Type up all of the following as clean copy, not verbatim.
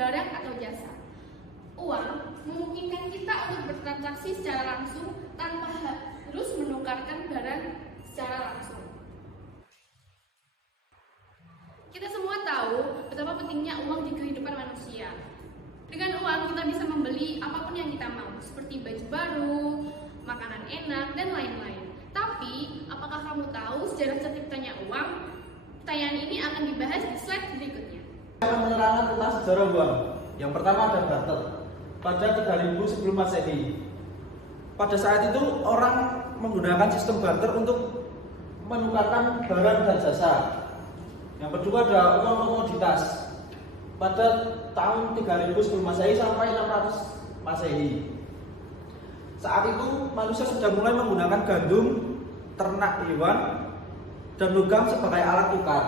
barang atau jasa. Uang memungkinkan kita untuk bertransaksi secara langsung tanpa harus menukarkan barang secara langsung. Kita semua tahu betapa pentingnya uang di kehidupan manusia. Dengan uang kita bisa membeli apapun yang kita mau, seperti baju baru, makanan enak, dan lain-lain. Tapi, apakah kamu tahu sejarah terciptanya uang? Pertanyaan ini akan dibahas di slide berikutnya. Penerangan tentang sejarah uang. Yang pertama ada barter. Pada 3000 sebelum Masehi. Pada saat itu orang menggunakan sistem barter untuk menukarkan barang dan jasa. Yang kedua ada uang komoditas. Pada tahun 3000 sebelum Masehi sampai 600 Masehi. Saat itu manusia sudah mulai menggunakan gandum, ternak hewan, dan logam sebagai alat tukar.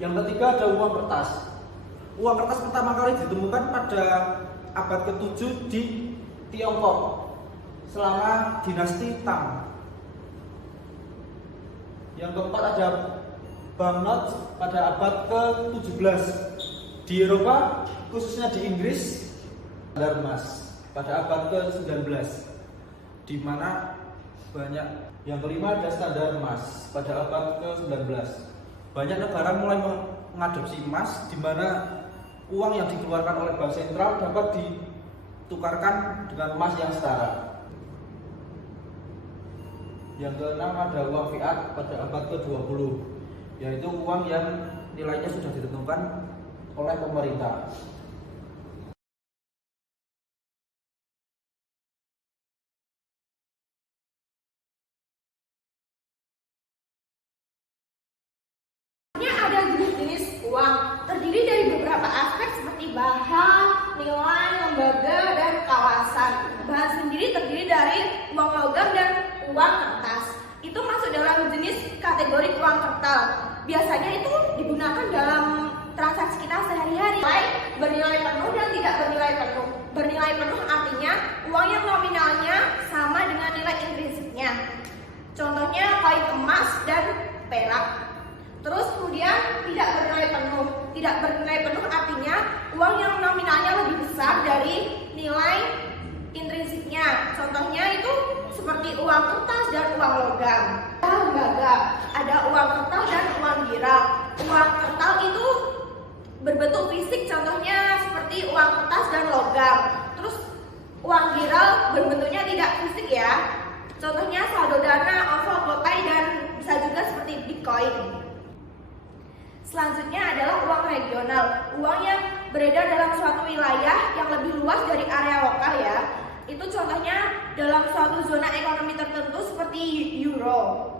Yang ketiga ada uang kertas. Uang kertas pertama kali ditemukan pada abad ke-7 di Tiongkok selama dinasti Tang. Yang keempat ada banknot pada abad ke-17 di Eropa, khususnya di Inggris, standar emas pada abad ke-19 di mana banyak. Yang kelima ada standar emas pada abad ke-19. Banyak negara mulai mengadopsi emas di mana uang yang dikeluarkan oleh bank sentral dapat ditukarkan dengan emas yang setara. Yang keenam ada uang fiat pada abad ke-20, yaitu uang yang nilainya sudah ditentukan oleh pemerintah. Ada jenis-jenis uang terdiri dari beberapa aspek seperti bahan, nilai, lembaga, dan kawasan. Bahan sendiri terdiri dari uang logam dan uang kertas. Itu masuk dalam jenis kategori uang kertas. Biasanya itu digunakan dalam transaksi kita sehari-hari. Bernilai penuh dan tidak bernilai penuh. Bernilai penuh artinya uang yang nominalnya sama dengan nilai intrinsiknya. Contohnya koin emas dan perak. Terus kemudian tidak bernilai penuh. Tidak bernilai penuh artinya uang yang nominalnya lebih besar dari nilai intrinsiknya. Contohnya itu seperti uang kertas dan uang logam. Lembaga, ada uang kertas dan uang giral. Uang kertas itu berbentuk fisik, contohnya seperti uang kertas dan logam. Terus uang giral berbentuknya tidak fisik ya. Contohnya saldo dana, OVO, GoPay, dan bisa juga seperti Bitcoin. Selanjutnya adalah uang regional, uang yang beredar dalam suatu wilayah yang lebih luas dari area lokal ya. Itu contohnya dalam suatu zona ekonomi tertentu seperti euro.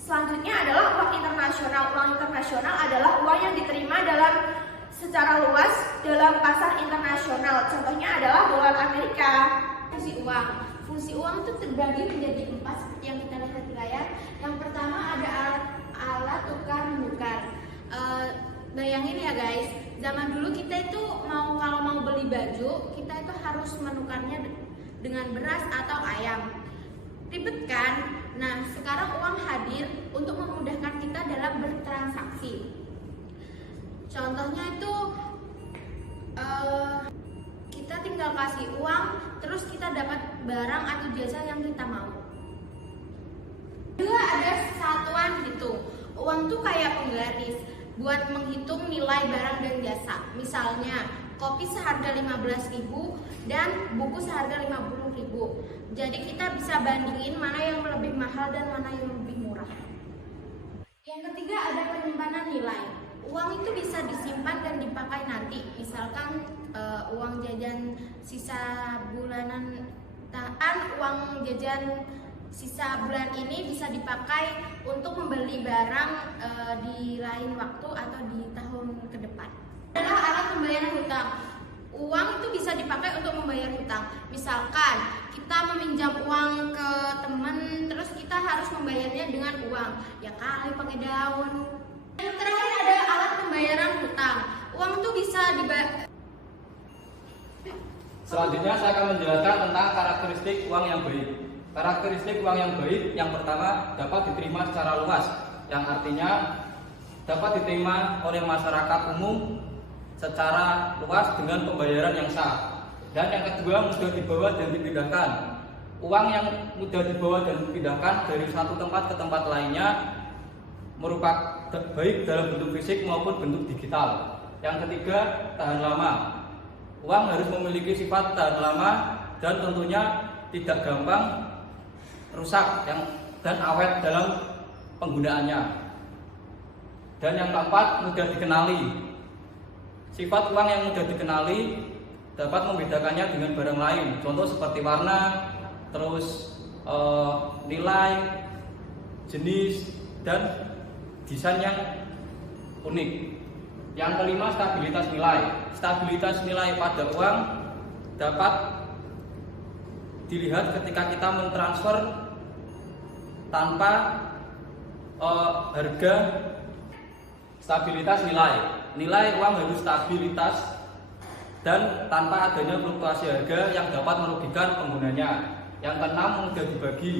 Selanjutnya adalah uang internasional. Uang internasional adalah uang yang diterima secara luas dalam pasar internasional. Contohnya adalah dolar Amerika. Fungsi uang. Fungsi uang itu terbagi menjadi 4 seperti yang kita lihat di layar. Yang pertama ada alat tukar menukar. Bayangin ya guys, zaman dulu kita itu kalau mau beli baju, kita itu harus menukarnya dengan beras atau ayam. Ribet kan? Nah, sekarang uang hadir untuk memudahkan kita dalam bertransaksi. Contohnya itu kita tinggal kasih uang, terus kita dapat barang atau jasa yang kita mau. Kedua ada satuan hitung. Uang tuh kayak penggaris buat menghitung nilai barang dan jasa. Misalnya, kopi seharga 15.000 dan buku seharga 50.000. Jadi kita bisa bandingin mana yang lebih mahal dan mana yang lebih murah. Yang ketiga ada penyimpanan nilai. Uang itu bisa disimpan dan dipakai nanti. Misalkan uang jajan sisa bulanan, uang jajan sisa bulan ini bisa dipakai untuk membeli barang di lain waktu atau di tahun ke depan. Adalah alat pembayaran hutang. Uang itu bisa dipakai untuk membayar hutang. Misalkan kita meminjam uang ke teman, terus kita harus membayarnya dengan uang. Ya kali pakai daun. Yang terakhir adalah alat pembayaran hutang. Uang itu bisa Selanjutnya saya akan menjelaskan tentang karakteristik uang yang baik. Karakteristik uang yang baik yang pertama dapat diterima secara luas, yang artinya dapat diterima oleh masyarakat umum secara luas dengan pembayaran yang sah. Dan yang kedua, mudah dibawa dan dipindahkan. Uang yang mudah dibawa dan dipindahkan dari satu tempat ke tempat lainnya merupakan baik dalam bentuk fisik maupun bentuk digital. Yang ketiga, tahan lama. Uang harus memiliki sifat tahan lama dan tentunya tidak gampang rusak dan awet dalam penggunaannya. Dan yang keempat, mudah dikenali. Sifat uang yang mudah dikenali dapat membedakannya dengan barang lain. Contoh seperti warna, terus nilai, jenis, dan desain yang unik. Yang kelima, stabilitas nilai. Stabilitas nilai pada uang dapat dilihat ketika kita mentransfer tanpa harga. Stabilitas nilai uang harus stabilitas dan tanpa adanya fluktuasi harga yang dapat merugikan penggunanya. Yang keenam, mudah dibagi.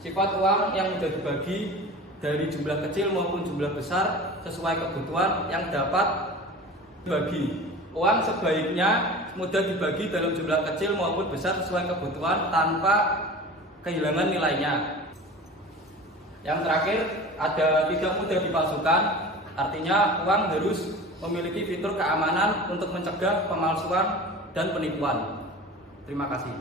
Sifat uang yang mudah dibagi dari jumlah kecil maupun jumlah besar sesuai kebutuhan yang dapat dibagi. Uang sebaiknya mudah dibagi dalam jumlah kecil maupun besar sesuai kebutuhan tanpa kehilangan nilainya. Yang terakhir, ada tidak mudah dipalsukan. Artinya uang harus memiliki fitur keamanan untuk mencegah pemalsuan dan penipuan. Terima kasih.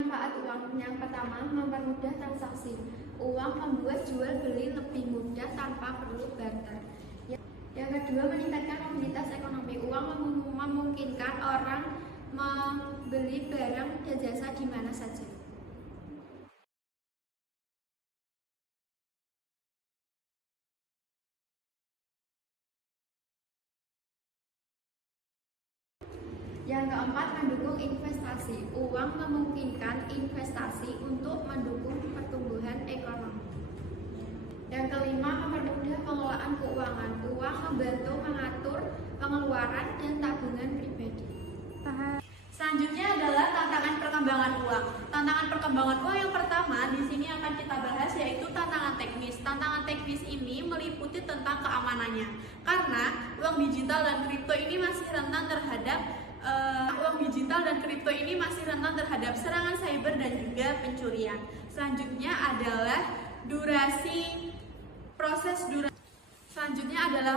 Manfaat uang yang pertama, mempermudah transaksi. Uang membuat jual beli lebih mudah tanpa perlu barter. Yang kedua, meningkatkan mobilitas ekonomi. Uang memungkinkan orang membeli barang dan jasa di mana saja. Yang keempat, mendukung investasi. Uang memungkinkan investasi untuk mendukung pertumbuhan ekonomi. Yang kelima, mempermudah pengelolaan keuangan. Uang membantu mengatur pengeluaran dan tabungan pribadi. Selanjutnya adalah tantangan perkembangan uang. Tantangan perkembangan uang yang pertama di sini akan kita bahas yaitu tantangan teknis. Tantangan teknis ini meliputi tentang keamanannya. Karena uang digital dan kripto ini masih rentan terhadap serangan cyber dan juga pencurian. Selanjutnya adalah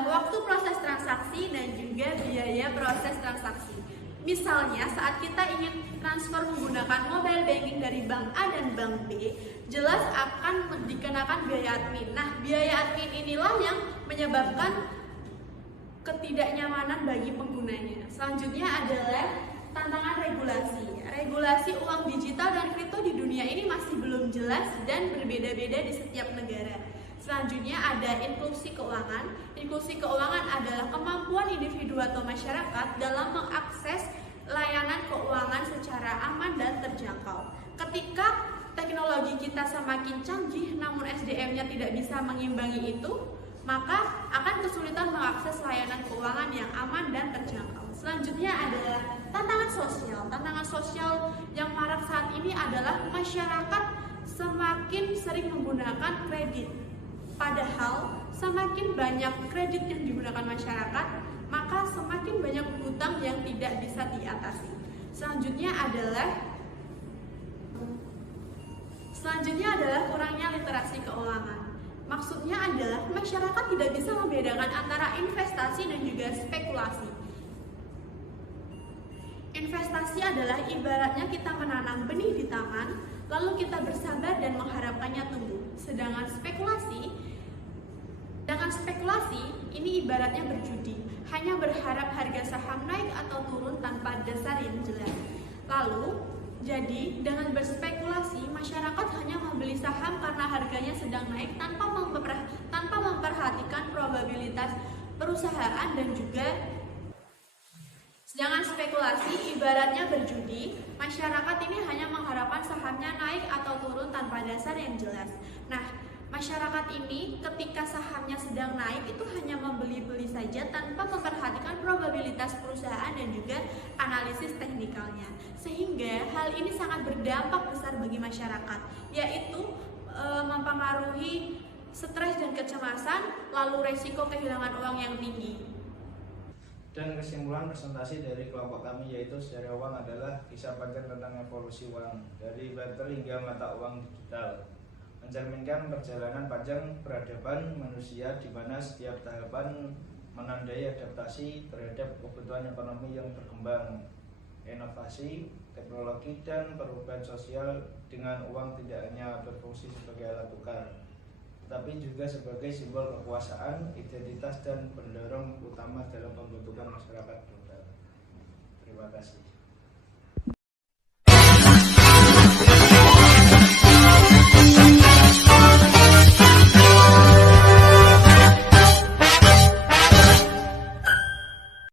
waktu proses transaksi dan juga biaya proses transaksi. Misalnya saat kita ingin transfer menggunakan mobile banking dari bank A dan bank B, jelas akan dikenakan biaya admin. Nah, biaya admin inilah yang menyebabkan ketidaknyamanan bagi penggunanya. Selanjutnya adalah tantangan regulasi. Regulasi uang digital dan kripto di dunia ini masih belum jelas dan berbeda-beda di setiap negara. Selanjutnya ada inklusi keuangan. Inklusi keuangan adalah kemampuan individu atau masyarakat dalam mengakses layanan keuangan secara aman dan terjangkau. Ketika teknologi kita semakin canggih namun SDM-nya tidak bisa mengimbangi itu, maka akan kesulitan mengakses layanan keuangan yang aman dan terjangkau. Selanjutnya adalah tantangan sosial. Tantangan sosial yang marak saat ini adalah masyarakat semakin sering menggunakan kredit. Padahal semakin banyak kredit yang digunakan masyarakat, maka semakin banyak hutang yang tidak bisa diatasi. Selanjutnya adalah kurangnya literasi keuangan. Maksudnya adalah masyarakat tidak bisa membedakan antara investasi dan juga spekulasi. Investasi adalah ibaratnya kita menanam benih di taman, lalu kita bersabar dan mengharapkannya tumbuh. Sedangkan spekulasi ini ibaratnya berjudi, hanya berharap harga saham naik atau turun tanpa dasar yang jelas. Lalu, jadi dengan berspekulasi, masyarakat hanya membeli saham karena harganya sedang naik tanpa memperhatikan probabilitas perusahaan dan juga. Sedangkan spekulasi ibaratnya berjudi, masyarakat ini hanya mengharapkan sahamnya naik atau turun tanpa dasar yang jelas. Nah, masyarakat ini ketika sahamnya sedang naik itu hanya membeli-beli saja tanpa memperhatikan probabilitas perusahaan dan juga analisis teknikalnya. Sehingga hal ini sangat berdampak besar bagi masyarakat, yaitu mempengaruhi stres dan kecemasan, lalu resiko kehilangan uang yang tinggi. Dan kesimpulan presentasi dari kelompok kami yaitu sejarah uang adalah kisah panjang tentang evolusi uang dari barter hingga mata uang digital, mencerminkan perjalanan panjang peradaban manusia di mana setiap tahapan menandai adaptasi terhadap kebutuhan ekonomi yang berkembang, inovasi, teknologi, dan perubahan sosial, dengan uang tidak hanya berfungsi sebagai alat tukar, tapi juga sebagai simbol kekuasaan, identitas, dan pendorong utama dalam pembentukan masyarakat global. Terima kasih.